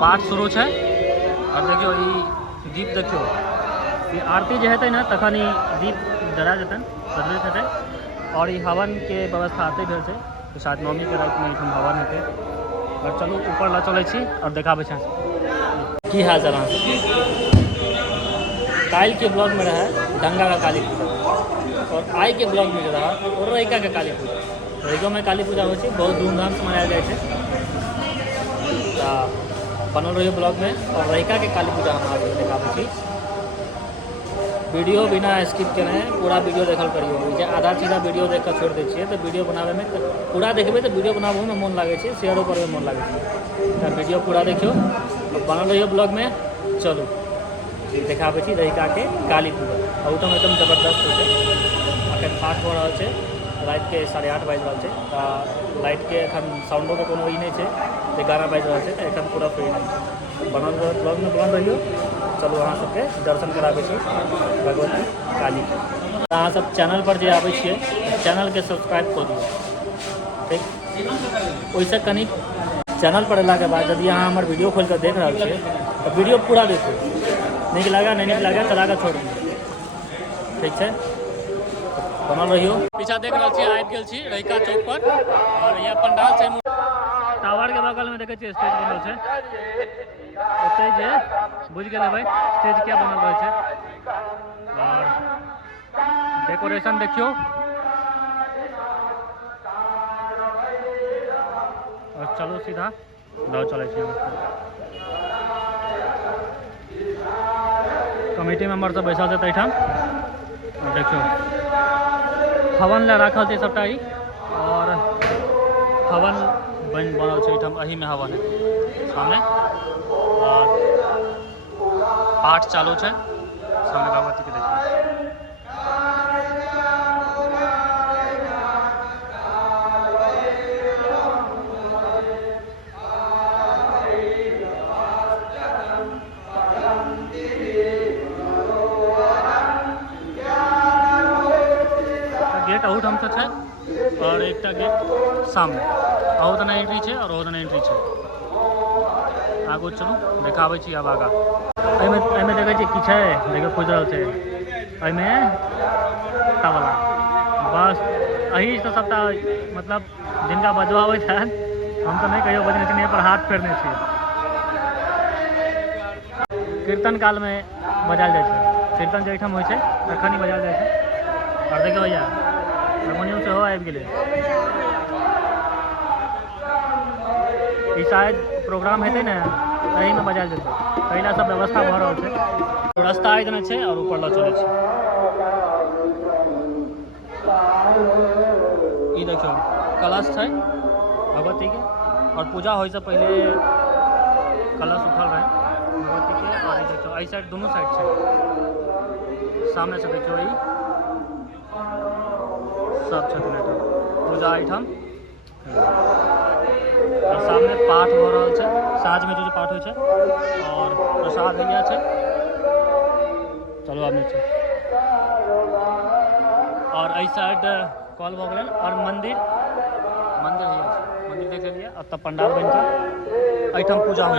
पाठ शुरू है और देखियो ई दीप देखियो ये आरती जो है ना तखन ई दीप जरा जतन प्रज्वलित हेतै और ई हवन के व्यवस्था आते भेल छै तो शायद नवमी के रात में हम हवन हेतै और चलू ऊपर ला चलै छी और देखाबै छी की हाल चाल अहाँ काल के ब्लॉग में रहा गंगा का काली पूजा और आई के ब्लॉग में जो रहा और रैका के काली पूजा रैको में काली पूजा हो बहुत धूमधाम से मनाया जाए बनल रही ब्लॉग में और रैका के काली पूजा हम आज देखाबै छी वीडियो बिना स्किप करे पूरा वीडियो देखल करियो जे आधा सीधा वीडियो देख कर छोड़ दै छियै तो वीडियो बनावे में पूरा देखबे तो वीडियो बनाबो में मन लागे छै शेयरो करे में मन लागे छै तो वीडियो पूरा देखियो बनल रहियो ब्लॉग में चलू देखाबै छी रैका के काली पूजा आउटम एकदम जबरदस्त होते अखन पाठ हो रहा है रात के 8:30 बाजि रहल छै लाइट के एखन साउंडो के कोनो ई नहीं छै 11 बाजि रहल छै तो एखन पूरा फ्री नहीं बनल ब्लॉग में बनल रहियो चलू अहाँ सबके दर्शन कराबै छी भगवती काली अहाँ सब चैनल पर जे आबै छियै चैनल के सब्सक्राइब कऽ दियौ ठीक ओइसे कनी चैनल पर अयला के बाद यदि अहाँ हमर वीडियो खोल कर देख रहल छियै तो वीडियो पूरा देखो नीक लगा नहीं नीक लगा चला के छोड़ दियौ ठीक है बनल रहियो पीछा देख रहल छी आबि गेल छी रैका चौक पर और यहाँ पंडाल छै टावर के बगल में देखे छियै स्टेज बनल छै ओते जे बुझ गेल हेबै स्टेज क्या बनल रहे छै और डेकोरेशन देखियो और चलो सीधा दाव चले छी कमिटी मेंबर सब बैसल छै तैठाम देखियो हवन ला राखल छै सबटा ई और हवन बनल छै एठाम अही में हवन है सामने और पाठ चालू है सामने भगवती के देखिए गेट आउट हम तो है और एक गेट सामने बहुत ना एंट्री है और बहुत ना एंट्री है आगू चलू देखाबै छी अब आगा एहिमे देखै छी की छै देखियो खुज रहल छै एहिमे तबला बस अही से सबटा मतलब जिनका बजवा आबै छै हम तो नहीं कहियो बजने छी पर हाथ फेरने छी कीर्तन काल में बजायल जाइ छै कीर्तन जे एहिठाम होइ छै तखन ही बजायल जाइ छै और देखियो भैया हारमोनियम से हो आबि गेलै ई शायद प्रोग्राम हेतै ने तही में बजायल जेतै पहिला सब व्यवस्था भऽ रहल छै रास्ता आइ देने छै और ऊपर लऽ चलै छै ई देखियो कलश छै भगवती के और पूजा होइ से पहले कलश उठल रहे भगवती के और ई देखियो एहि साइड दोनों साइड छै सामने से देखियो ई सब छथिन एहिठाम पूजा एहिठाम और सामने पाठ हो रहा है साँझ में जो पाठ हो और प्रसाद हो गया है चलो आब नीचे और एहि साइड कॉल भऽ गेल और मंदिर देख लिया अब तब पंडाल बनते एहिठाम पूजा हो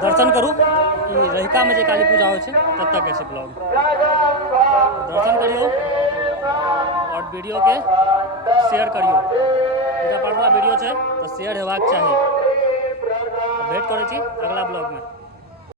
दर्शन करूँ रैका में जो काली पूजा हो तब तक ऐसे ब्लॉग दर्शन करियो और वीडियो के शेयर करियो पूजा पाठ वाला वीडियो है तो शेयर हेबाक चाहिए भेंट करै छी अगला ब्लॉग में।